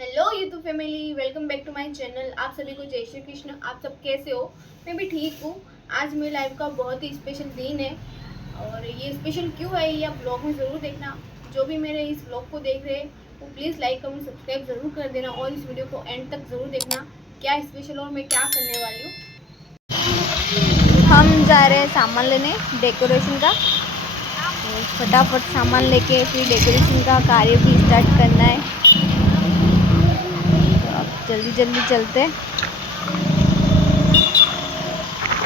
Hello YouTube family, welcome back to my channel. आप सभी को जय श्री कृष्ण। आप सब कैसे हो? मैं भी ठीक हूँ। आज मेरी लाइफ का बहुत ही स्पेशल दिन है और ये स्पेशल क्यों है ये आप ब्लॉग में ज़रूर देखना। जो भी मेरे इस ब्लॉग को देख रहे हैं वो प्लीज़ लाइक कमेंट सब्सक्राइब ज़रूर कर देना और इस वीडियो को एंड तक ज़रूर देखना क्या स्पेशल और मैं क्या करने वाली हूँ। हम जा रहे हैं सामान लेने डेकोरेशन का, तो फटाफट सामान लेके फिर डेकोरेशन का कार्य भी स्टार्ट करना है। जल्दी जल्दी चलते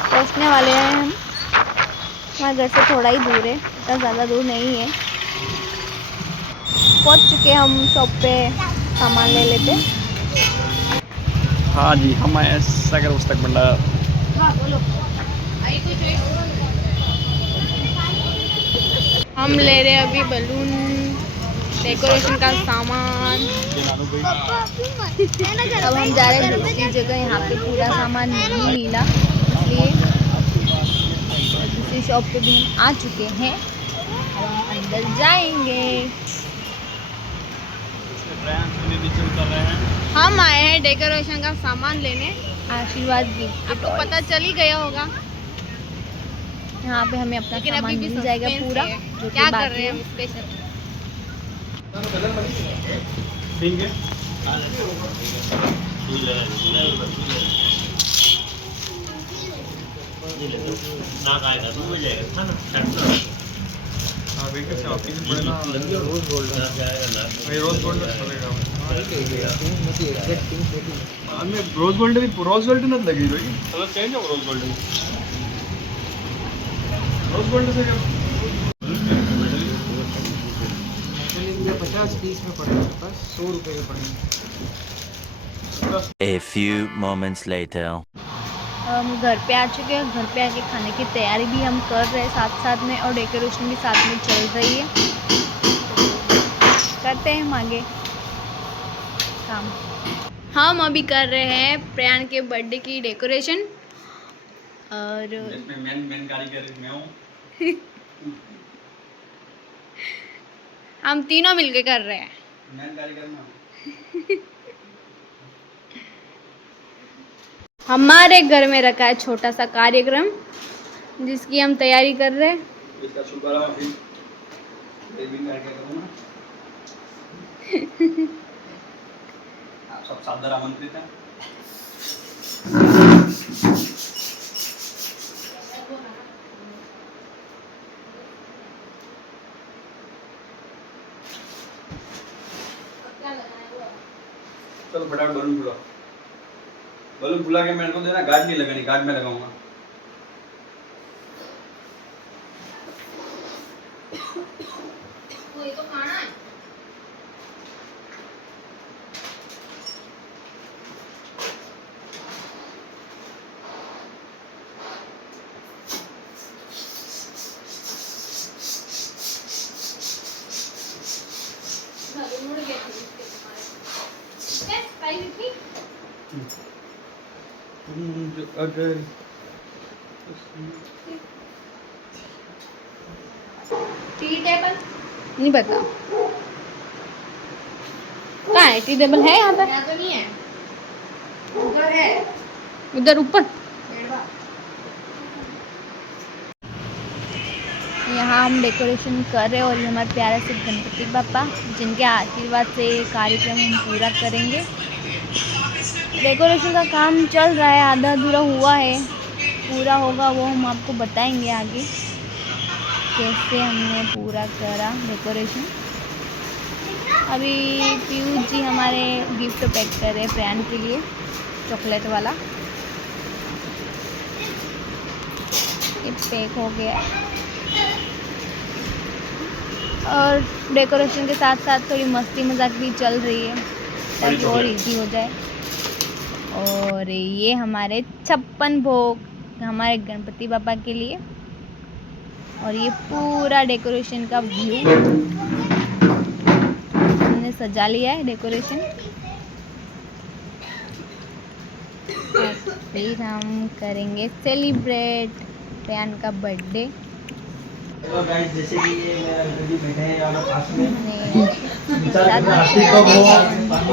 पहुंचने वाले हैं हम। हमारे घर से थोड़ा ही दूर है, इतना ज़्यादा दूर नहीं है। पहुंच चुके हम शॉप पे, सामान ले लेते। हाँ जी, हम आए सागर पुस्तक भंडार। हाँ बोलो। हम ले रहे हैं अभी बलून, डेकोरेशन का सामान। अब हम जा रहे हैं दूसरी जगह, यहाँ पे पूरा सामान नहीं मिला इसलिए दूसरी शॉप पे भी हम आ चुके हैं। अब हम अंदर जाएंगे। हम आए हैं डेकोरेशन का सामान लेने, आशीर्वाद गिफ्ट। आपको पता चल ही गया होगा। यहाँ पे हमें अपना सामान मिल जाएगा पूरा। जो क्या कर रहे हैं हम स्पेशल। ठीक है। रोज गोल्ड भी रोज गोल्ड नहीं लगी रही। कलर चेंज हो रोज गोल्ड। रोज गोल्ड से 50 पीस में पड़ेगा, बस 100 रुपये के पड़ेंगे। A few moments later. हम घर पे आ चुके हैं। घर पे आके खाने की तैयारी भी हम कर रहे हैं साथ साथ में, और डेकोरेशन भी साथ में चल रही है। करते हैं हम आगे काम। हम अभी कर रहे हैं प्रयान के बर्थडे की डेकोरेशन और मेन कारीगर मैं हूँ। हम तीनों मिलके कर रहे हैं। मेन कारीगर मैं हूँ। हमारे घर में रखा है छोटा सा कार्यक्रम जिसकी हम तैयारी कर रहे हैं। इसका शुक्र है आप सब सादर आमंत्रित हैं। चलो फटाफट बलून फुलाओ। बलून फुला के मेरे को देना। गार्ड नहीं लगानी, गार्ड में लगाऊंगा। ये तो खाना है। अगर टी टेबल नहीं पता कहाँ है। टी टेबल है यहाँ पर? यहाँ तो नहीं है, उधर है, उधर ऊपर। यहाँ हम डेकोरेशन कर रहे हैं और ये हमारे प्यारे से गणपति बापा, जिनके आशीर्वाद से कार्यक्रम हम पूरा करेंगे। डेकोरेशन का काम चल रहा है, आधा अधूरा हुआ है, पूरा होगा वो हम आपको बताएंगे आगे कैसे हमने पूरा करा डेकोरेशन। अभी पीयूष जी हमारे गिफ्ट पैक कर रहे हैं प्रयान के लिए, चॉकलेट वाला। ये पैक हो गया और डेकोरेशन के साथ साथ थोड़ी मस्ती मजाक भी चल रही है ताकि और इजी हो जाए। और ये हमारे 56 भोग हमारे गणपति बाबा के लिए, और ये पूरा डेकोरेशन का व्यू हमने सजा लिया है डेकोरेशन। और फिर हम करेंगे सेलिब्रेट प्रयान का बर्थडे। तो गाइस जैसे कि ये मेरा गरीब बैठे हैं यहाँ पास में અને विचार कर रहा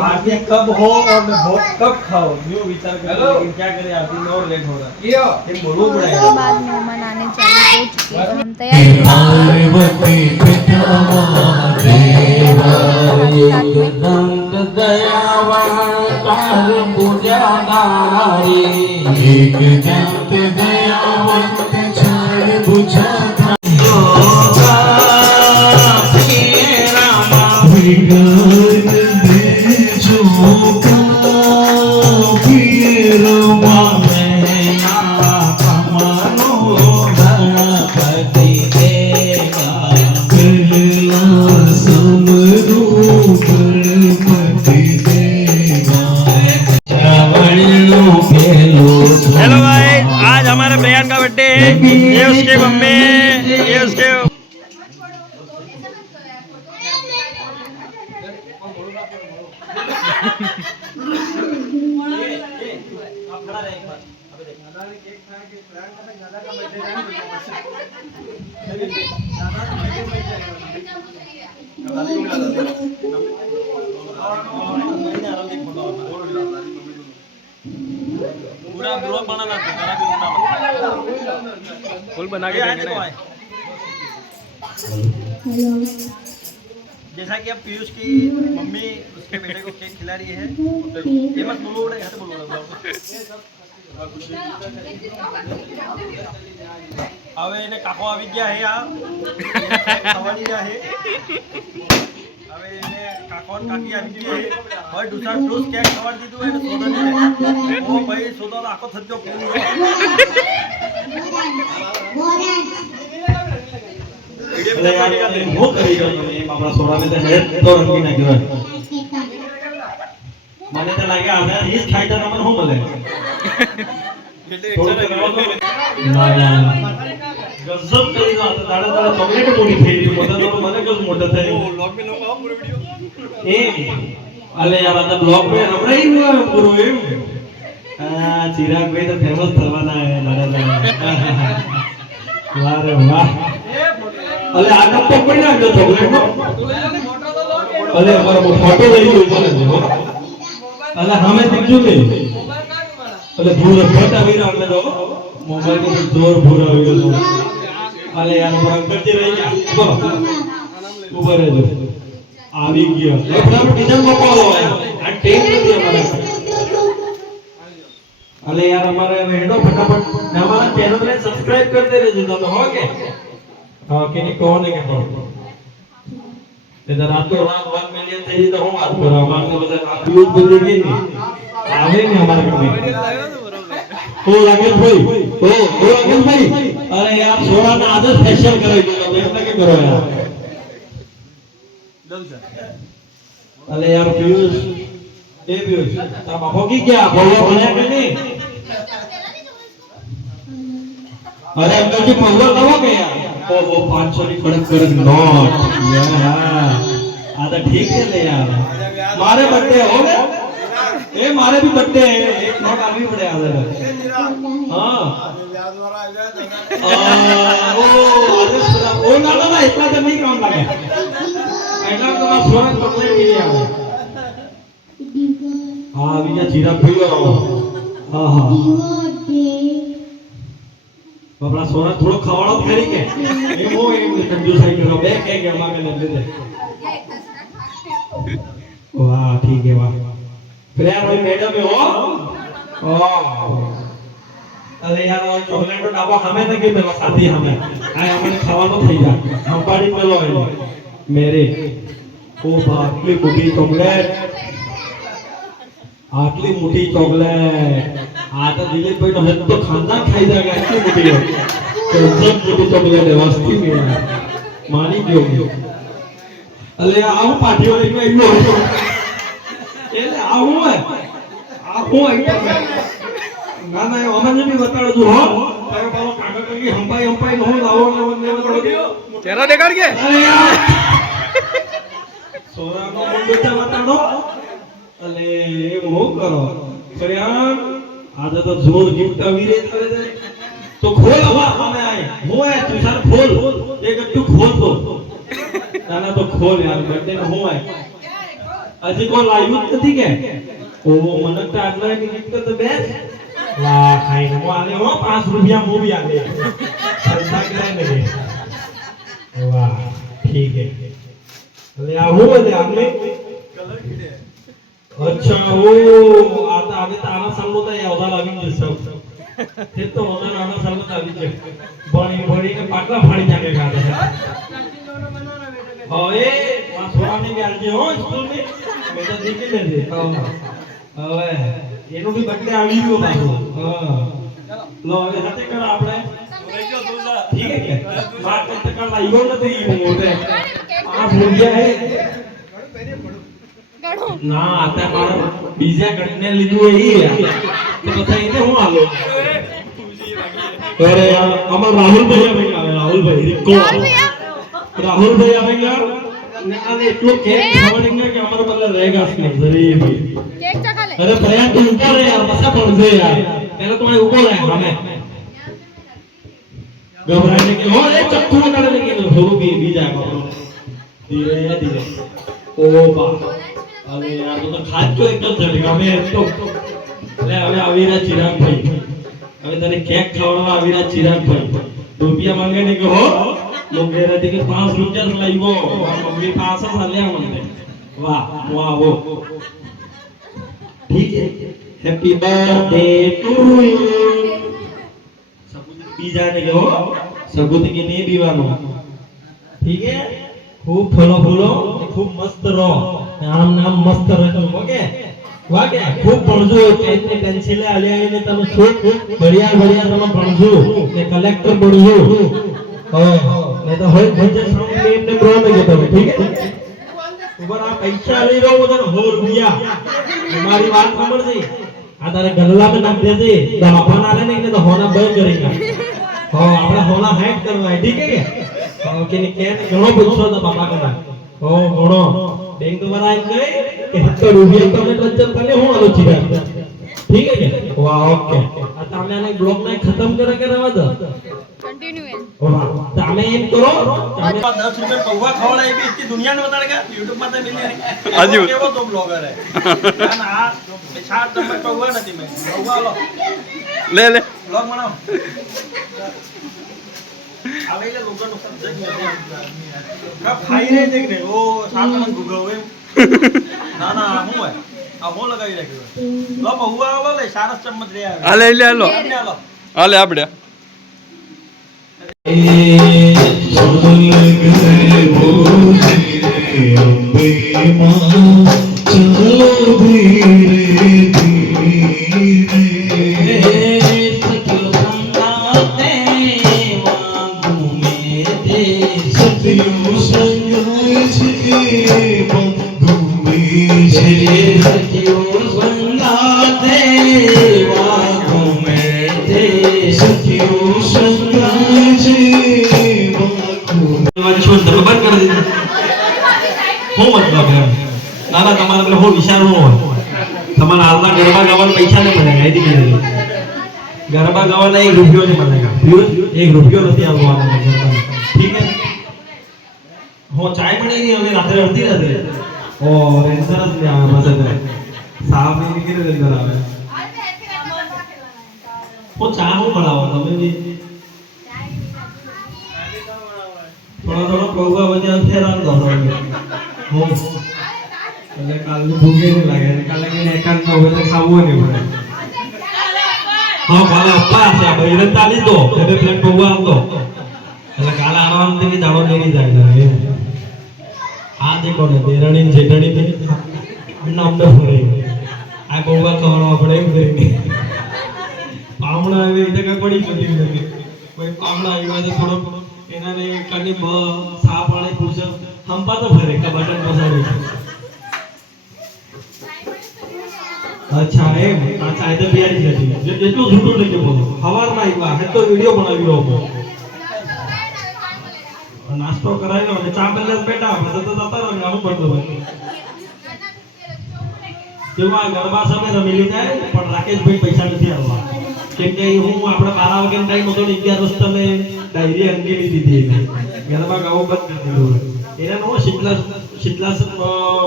आरती कब हो और मैं भोग कब खाओ यूं विचार कर रहा हूं, लेकिन क्या करें आरती में और लेट हो रहा है ये बोलूं थोड़ी पड़ेगा देर बाद मेहमान आने चालू हो चुके हैं, हम तैयारी कर हेलो भाई, आज हमारे बयान का बर्थडे है। ये उसके मम्मी, ये उसके पूरा ब्लॉग बनाना है, जरा भी फुल बना के देंगे ना। जैसा कि अब पीयूष की मम्मी उसके बेटे को केक खिला रही है, फेमस बोलो बड़े यहाँ से बोलो હવે એને કાકો આવી ગયા હે આ ખાવાની ગયા હે હવે એને કાકો અને કાકી આવી ગઈ હે હવે દૂસરા ડોસ કેક ખવાડી દીધું એને સોદા દીધે ઓ ભાઈ સોદા તો આખો થજો પૂરો અરે યાર હું કરી ગયો તમે આપણા સોડા में तो है तो रंगी ना गयो મને તો લાગે આ ઈસ ખાઈ તો નમન હું મળે ગજબ કરી દો તો દાડા દાડા ચોકલેટ મોટી થઈ રહી મોટા તો મને કેવું મોટા થાય બ્લોગ મે લોકો પૂરો વિડિયો એ અલે યાર આ બ્લોગ મે રમણાઈ હુआ પૂરો એમ चिराग भाई तो फेमस થવાના હે દાડા દાડા વાહ રે વાહ અલે આ કપ તો કોઈ ના ગયો ચોકલેટ નો અલે અમારો ફોટો લઈ ગયો મને અલે હમે દીધું કે અલે ભૂરો ફોટા વીરા અમે તો મોબાઈલ નો જોર ભૂરો આવી ગયો અલે યાર પર અંકરજી રહી ગયા બોલો ઉભા રહેજો આવી ગયો ફટાફટ ડિઝાઇન મોકલો આ ટેક નથી અમારે અલે યાર हमारे हेडो फटाफट हमारा चैनल ने सब्सक्राइब करते रहिए तो हो के हां कि नहीं कौन है के तो इधर रातों रात 1 मिलियन થઈ તો હું વાત કરું અમારે તો બધા વ્યુઝ બધી કે નહીં આવે ને हमारे में ओ लागेल भाई ओ लागेल भाई अरे यार सोना ना आदत फेशियल करे तो देखना के करो यार अरे यार व्यूज ए व्यूज तब आपको की क्या बोलो बने के नहीं अरे अंकल जी पहुंच दो के यार ओ वो 500 की कड़क कड़क नोट यार आधा ठीक है ले यार मारे बर्थडे हो गए ए मारे भी बर्थडे है एक नोट अभी बड़े आधे हां ओ अरे ओ ना ना इतना तो नहीं काम लगे ऐसा तो मैं सोना चॉकलेट के लिए आया हां अभी चिराग पीओ हां हां बाबा सोना थोड़ो खवाड़ो फेरी के ए वो एक कंजूसाई करो बे के अम्मा के ले दे वाह ठीक है वाह फिर यार भाई मैडम है हो ओ अरे यार वो चॉकलेट तो डाबा हमें ना के मेरा साथी हमें आए हमें खावानो થઈ जा हम पानी में लो मेरे ओ बाटली मोटी चॉकलेट आटली मोटी चॉकलेट आता दिलीप भाई तो हद तो खानदान खाई जाएगा इतनी मोटी है तो सब मोटी चॉकलेट है वस्ती में यार मानी क्यों अरे आओ पार्टी वाले को इनो ये आओ है एकदम ना ना हमें भी बता दो हो अरे बाबा काका की हम्पाई नो लाओ ना बंदे को चेहरा देखा के अरे यार सोरा को मुंडो चा बता दो अरे वो करो करियान आज तो जोर गिफ्ट अभी रे तो खोल हवा हमें आए वो है तू सर खोल एक તું ખોલ તો ના તો ખોલ યાર બર્થડે નો હું આય હજી કોઈ લાવ્યું જ નથી કે ઓ મને તો આટલા ની ગિફ્ટ તો બે વાહ ખાઈ હું આલે હો 5 રૂપિયા મો भी आले શ્રદ્ધા કરે ને વાહ ठीक है अरे आ वो दे आपने કલર કીધે अच्छा वो आता आगे ताना सामने तो या उधर आवी जैसे તે તો ઉધર આના સામને આવી છે બણી ને પાટલા ફાડી નાખે ગાડે ઓએ આ સોરાની બેલજી હો સ્કૂલ મે મે તો દેખી લેજે હવે એનો ભી બર્થડે આવી ગયો પાછો હા લો હવે હાથે કર આપણે ઠીક છે કે બાર કરતે કર લાવ્યો નથી મોટે આ ભૂલ્યા હે ના આતા મારો બીજા ગણને લીધું એ તો પછી એને હું આલો અરે અમાર રાહુલ ભાઈ આવે રાહુલ ભાઈ રીકો રાહુલ ભાઈ આવેगा ને આને એટલો કેક ખવડાવીને કે અમારો બદલે રહેगा इसमें जरूर केक चखा ले अरे भैया तू ऊपर है यार बसा पड़ गए यार पहले तुम्हारे ऊपर है हमें घबराने के हो एक चक्कू काटने के हो भी जाएगा धीरे धीरे ओ बा अरे यार तो खाद क्यों एकदम झटका में तो ले હવે આવીરા ચિરાગ ભાઈ હવે તને કેક ખવડાવવા આવીરા ચિરાગ ભાઈ રૂપિયા માંગે ને કે હો लोग कह रहे थे कि 5 रुपया लाइवो मम्मी 5 साले हमने वाह वाह वो ठीक है हैप्पी बर्थडे टू यू सबूत पी जाने के हो सबूत की नहीं पीवानो ठीक है खूब फलो फूलो खूब मस्त रहो आम नाम मस्त रहो ओके वाके खूब पढ़जो पेन पेंसिल आले ने તમે खूब बढ़िया बढ़िया તમે पढ़जो ने कलेक्टर बनजो हो नहीं तो होय भजे साउंड में ने ब्रो में जतो ठीक है ऊपर आ पैसा ले रो उधर हो रुपया हमारी बात समझ जी आ तारे गल्ला में नाख दे दे तो अपन आले नहीं तो होना बंद करेगा हो આપણે હોના હાઈડ કરવા ठीक है કે ને કે ઘણો પૂછો તો બાપા કના हो ઘણો બેંક દ્વારા આવી ગઈ કે 70 રૂપિયા તમને ટ્રાન્સફર કરને હું આલો छी ठीक है वाह ओके आ તમે આને બ્લોક ને ખતમ કરે કે રહેવા દો कंटिन्यू है वाह તમે એમ કરો તમે 10 રૂપિયા પૌવા ખવડાવી બી ઇતની દુનિયાને બતાડે કે YouTube માં તો મિલી હાજી કેવો તો બ્લોગર હે ના આ ચાર ચમચ પૌવા નથી મે પૌવા લો ले ले બ્લોગ બનાવો આવે એટલે લોકોનો સબ્જેક્ટ નથી કા ખાઈ રહે દેખ ને ઓ સાતમન ગુગળો એમ ના ના હું હે આ હો લગાવી રાખ્યો લો પૌવા આવો લે સારસ ચમચ રે આવે हाले ले लो લો हाले आपड़े બંધ કરી દીધું શું મતલબ એમ ના ના તમારે એટલે હું વિચાર ન હોય તમારા હાલના ગરબા ગાવાના પૈસા નહીં મળે એથી કીધું ગરબા ગાવાના 1 રૂપિયો નહીં મળે એક રૂપિયો નથી આવવાનો ઠીક છે હું ચાય બનાવી હવે રાત્રે અડધી રાત્રે ઓ રેન્સર જ નહીં આવે પાસે સાફ નહીં નીકળે રેન્સર આવે હું ચા હું બનાવો તમે બી थोड़ा पौवा वजह से रात दो हो એટલે કાલે ભૂગે નહીં લાગે કાલે કે એકાંત માં હોય તો ખાવું નહીં પડે હા કાલે અપ્પા છે ભાઈ તાલી દો બે પ્લેટ પૌવા આપો એટલે કાલે આરામ થી દાડો લેની જાય આ દેખો ને દેરણી જેઠણી ને નામ દો પડે આ પૌવા ખવડાવવા પડે એમ કરીને પામણા આવે એટલે કઈ પડી જતી નથી કોઈ પામણા આવ્યા તો થોડો એનાને કની બ સાપ વાળે પૂછો હંપા તો ભરે કે બટન પસાડી અચ્છા એમ આ ચાય તો બિયારી હતી જેટલું ઝૂઠું નહીં કે બોલો હવારમાં આવ્યા હે તો વિડિયો બનાવી રહ્યો નાસ્તો કરાવ્યો અને ચા પહેલા બેઠા પછી તો જતા રહો આવું પડતું હોય તેમાં ગરબા સામે રમી લીધા પણ રાકેશભાઈ પૈસા નથી આવવા કેમ કે હું આપણે 12 વાગે ટાઈમ હતો ને 11 વાગે મેં ડાયરી અંગેલી દીધી એને ઘરમાં ગાવું બંધ કરી દીધું એના નો શીતલા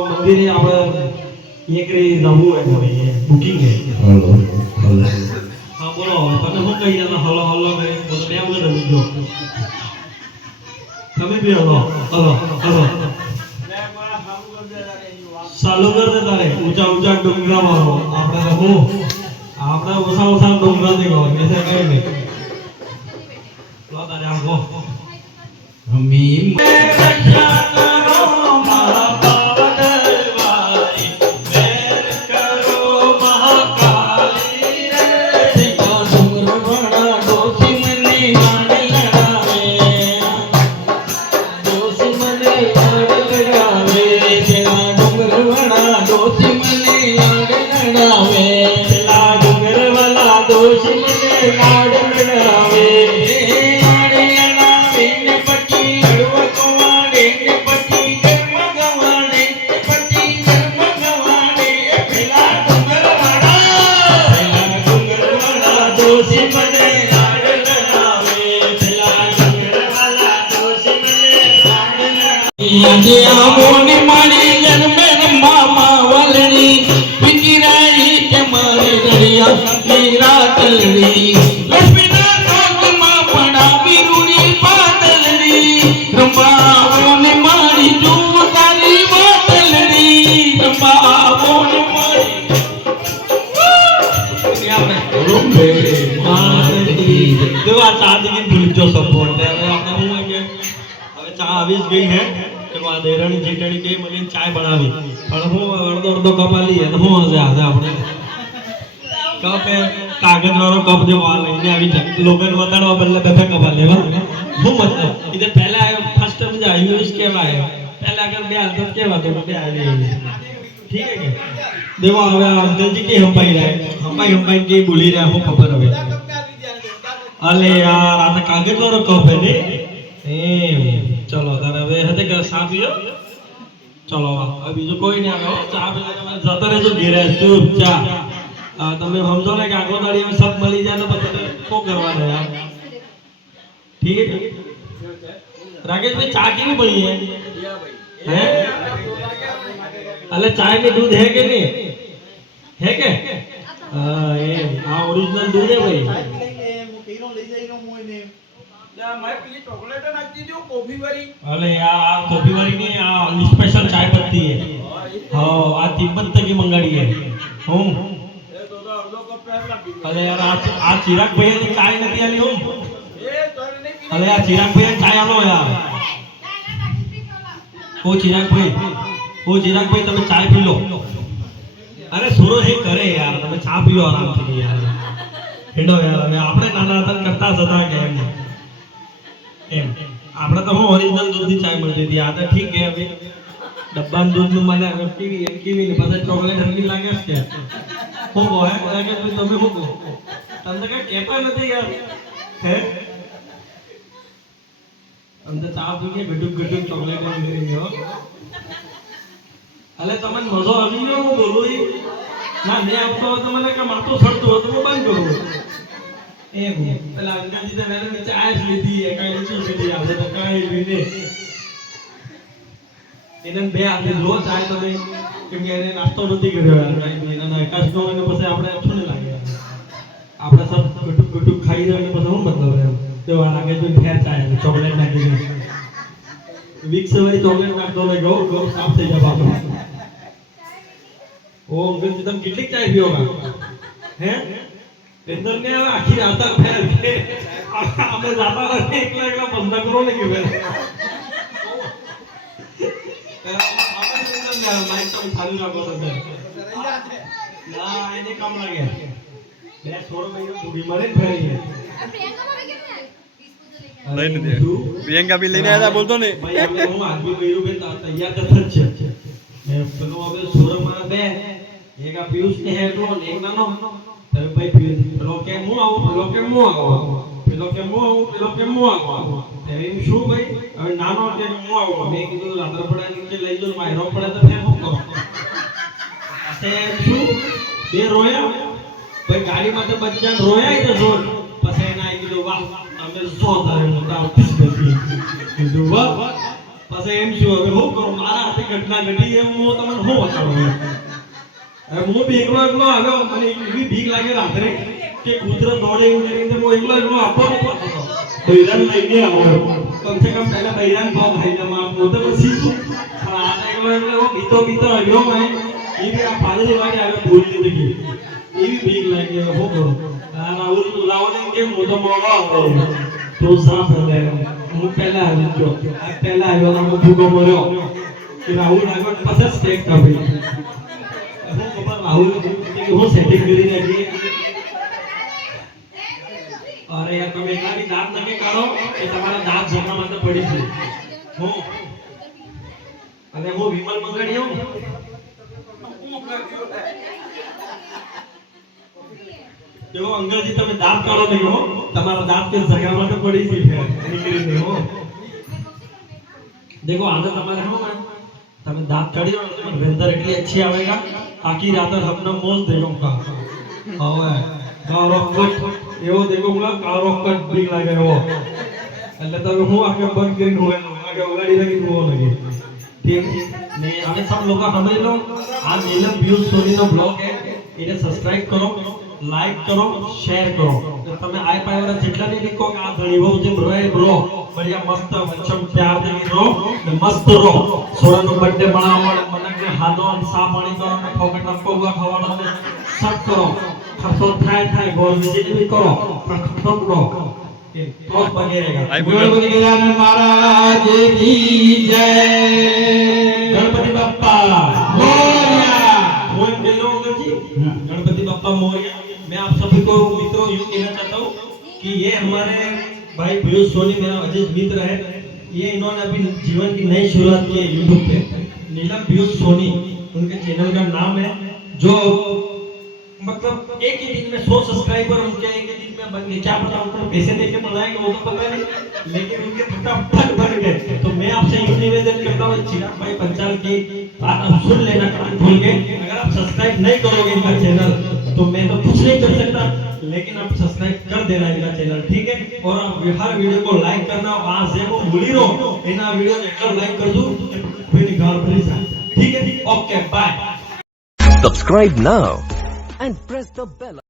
મંદિરે આપણે એક રી નવું હોય બુકિંગ હે હા બોલો તમે હું કહી રહ્યા હલો હલો કહે બોલો બે વગર રમજો તમે બી હલો હલો હલો ચાલુ કર દે તારે ઊંચા ઊંચા ડુંગરા મારો આપણે તો હું આપણે ઓછા ઓછા ડુંગરા દેખો એસે કઈ નહીં લો તારે આવો હમી રક્ષા કરો મારા પાવનવારી મેર કરો મહાકાલી રે સિકા ડુંગર વણા ડોસી મને માડ લડાવે ડોસી મને માડ લડાવે તેના ડુંગર વણા ડોસી મને માડ લડાવે તેલા ડુંગર વાલા ડોસી મને માડ લડાવે મોની મારી જન્મે મામા વલણી વિકરાઈ કે મારે દરિયા નીરા તલડી લક્ષ્મીના કોકમાં પડા બિરુડી પાતલડી રંબા મોની મારી જૂ તારી વાતલડી રંબા મોની મારી આપણે રૂપે મારતી દવા ચાંદની ભૂલજો સપોર્ટ હવે આપણે હું કે હવે ચા આવી જ ગઈ હે આ દેરાણી જેઠાણી કે મને ચાય બનાવી પણ હું અડધો કપ આલી તો હું મજા આવે આપણે કપ કાગજ વાળો કપ જેવો આ લઈને આવી જાય લોગન વતાડવા બદલે બે કપ લેવા હું મતલબ ઇધર પહેલા ફર્સ્ટ ટાइम जा यूज કેવાય પહેલા અગર બે હાથ કેવા તો બે આવી ઠીક હે કે દેવો હવે અંકલજી કે હંપાઈ કે બોલી રહ્યા હું ખબર હવે અલે યાર આ તો કાગજ વાળો કપ હે ને એમ चलो तारे હવે હતે કે સા પીઓ ચલો હવે બીજું કોઈ નહીં આવે ચા પીને તમે જતા રહેજો ઘેરે ચૂપચાપ તમે સમજો ને કે આગો દાડી में सब મળી જાય તો પછી કો કરવાના યાર ठीक है राकेश भाई चाय क्यों बनी है अरे चाय में दूध है कि नहीं है क्या ये हाँ ओरिजिनल दूध है भाई अरे यार कॉफी वाली नहीं स्पेशल चाय पत्ती है हाँ आज तिब्बत की मंगाड़ी है हम अरे यार आज चिराग भैया की चाय नहीं आली हम अरे यार चिराग भैया चाय आलो यार ओ चिराग भाई તમે ચાય પી લો અરે સુરો હે કરે યાર તમે ચા પીઓ આરામથી યાર હેડો યાર હવે આપણે નાના હતા કરતા હતા કે એમ આપણે તો હું ઓરિજિનલ દૂધની ચાય મળતી હતી આ તો ઠીક છે હવે ડબ્બાનું દૂધનું મને કેવી ને પાછા ચોકલેટ હરકી લાગે છે હું કહો હે કે તમે હું કહો તમને કઈ કહેતા નથી યાર હે અંદર ચા પી કે ગટુક ચોકલેટ કરી હો અલે તમને મજો આવી ગયો હું બોલું ના નહીં આવતો હોય તો મને કે માથું સડતું હોય તો હું બંધ કરું એમ પેલા અંકલજી તો મેં નીચે આજ લીધી એ કઈ નીચે લીધી આપણે તો કઈ લીધે એને બે આપણે લો ચાય તમે કેમ કે એને નાસ્તો નથી કર્યો યાર એના એકાદ નો એને પછી આપણે અચ્છું નહીં લાગે આપણે સબ ગટુક ખાઈ રહ્યો એટલે પછી હું મતલબ એમ તો લાગે તો ફેર ચાય ચોકલેટ નાખી દે વિક્સ વાળી ચોકલેટ નાખતો ને ગો સાફ થઈ જાય બાપા ओ अंकल तुम कितनी चाय पियोगा हैं अंदर ने आखिर आता फैल के हमें ज्यादा रहने एकला बंद करो लेके फिर अपन अंदर ना माइक तो चालू रखो अंदर ना इने काम लगे मैं 100 महीने पूरी मरे फैली है લઈને દે પ્રિયંકા બી લઈને આવ્યા બોલતો ને ભાઈ અમે હું આદમી ગયું બે તૈયાર કરતા જ છે મે પેલો હવે સોરમાના બે एक आ पीयूष ने है तो एक नानो तब भाई पेलो के मु आओ पेलो के मु आओ एम शू भाई હવે નાનો કે મુ આવો મે કીધું રાત્રે પડા નીચે લઈ જો માયરો પડે તો ફેર હું કરો એમ શુ બે રોયા ભાઈ ગાડીમાં તો બચ્ચા રોયા તો જોર પછી એના કીધું વાહ અમે જો તારે મોટા ઓફિસ નથી કીધું વાહ પછી એમ શું હવે હું કરું મારા હાથે ઘટના ઘટી એમ હું તમને શું બતાવું હવે હું બી એકલો આવ્યો મને એવી બીક લાગે રાત્રે કે કૂતરો દોડે એવું કરીને હું એકલો આપો બૈરાન લઈને આવ્યો કમસે કમ પહેલા બૈરાન ભાવ ખાઈ જમા હું તો પછી શું પણ આ એકલો બીતો આવ્યો મેં એ બી આ પાદરી વાગે આવ્યો બોલી લીધી એવી બીક લાગી હવે હું કરું આ રાહુલ રાવણ કે હું તો મોડો આવ્યો તો સાફ રહે હું પહેલા આવી ગયો આ પહેલા આવ્યો તો હું ભૂખો મર્યો કે રાહુલ આગળ પછી સ્ટેક કાપી હું ખબર રાહુલ કે હું સેટિંગ કરી નાખી અરે યાર તમે એટલા બી દાંત નકે કાઢો કે તમારા દાંત જમવા માટે પડી છે હું અને હું વિમલ મંગળિયો જો અંકલજી તમે દાંત કાઢો નહીં હો તમારા દાંત કે જગા માટે પડી છે નીકળી નહીં હો देखो आदत हमारे हो ना તમે દાંત કાઢી લો તો વેધર એટલી अच्छी आवेगा આખી રાત अपना मौज देखूंगा હવે કાળો કટ એવો દેખો મુલા કાળો કટ બીક લાગે એવો એટલે તમે હું આખે બંધ કરીને હોવે આગે ઉગાડી રાખી હોવો લગે ઠીક ને અમે सब लोग समझ लो આ નીલમ વ્યુઝ સોની નો બ્લોગ है એને સબસ્ક્રાઇબ કરો લાઈક કરો શેર કરો તો તમે આય પાયવાળા જેટલા ને લીખો કે આ ઘણી બહુ જેમ રહે બ્રો બઢિયા મસ્ત વચમ પ્યાર દે રો ને મસ્ત રો સોરા નો બર્થડે મનાવવાનો મનક ને હાનો સા પાણી કરો ને ફોકટ નફકો ગુવા ખાવાનો ને સબ કરો ખર્ચો થાય ગોળ વિજય બી કરો પણ ખર્ચો કરો કે તો બગેરેગા ગણપતિ ગજાનન મહારાજ કી જય ગણપતિ બાપ્પા મોરયા હું એમ કહી रहा हूं जी गणपति बाप्पा मोरया मैं आप सभी को मित्रों यूं कहना चाहता हूं कि ये हमारे भाई पीयूष सोनी मेरा अजीज मित्र है ये इन्होंने अभी जीवन की नई शुरुआत की है यूट्यूब पे नीलम पीयूष सोनी उनके चैनल का नाम है जो मतलब एक ही दिन में 100 सब्सक्राइबर उनके एक ही दिन में बन गए क्या पता उनको पैसे देके बनाएंगे वो तो पता नहीं लेकिन उनके फटाफट बन गए तो मैं आपसे ये निवेदन करता हूँ चिराग भाई पंचाल की बात आप सुन लेना कान खोल के अगर आप सब्सक्राइब नहीं करोगे इनका चैनल तो मैं तो कुछ नहीं कर सकता लेकिन आप सब्सक्राइब कर देना इनका चैनल ठीक है और आप हर वीडियो को लाइक करना आज से वो भूली रो इना वीडियो એટલો લાઈક કરજો કોઈની ગાળ ભરી જાય ठीक है okay bye Subscribe now and press the bell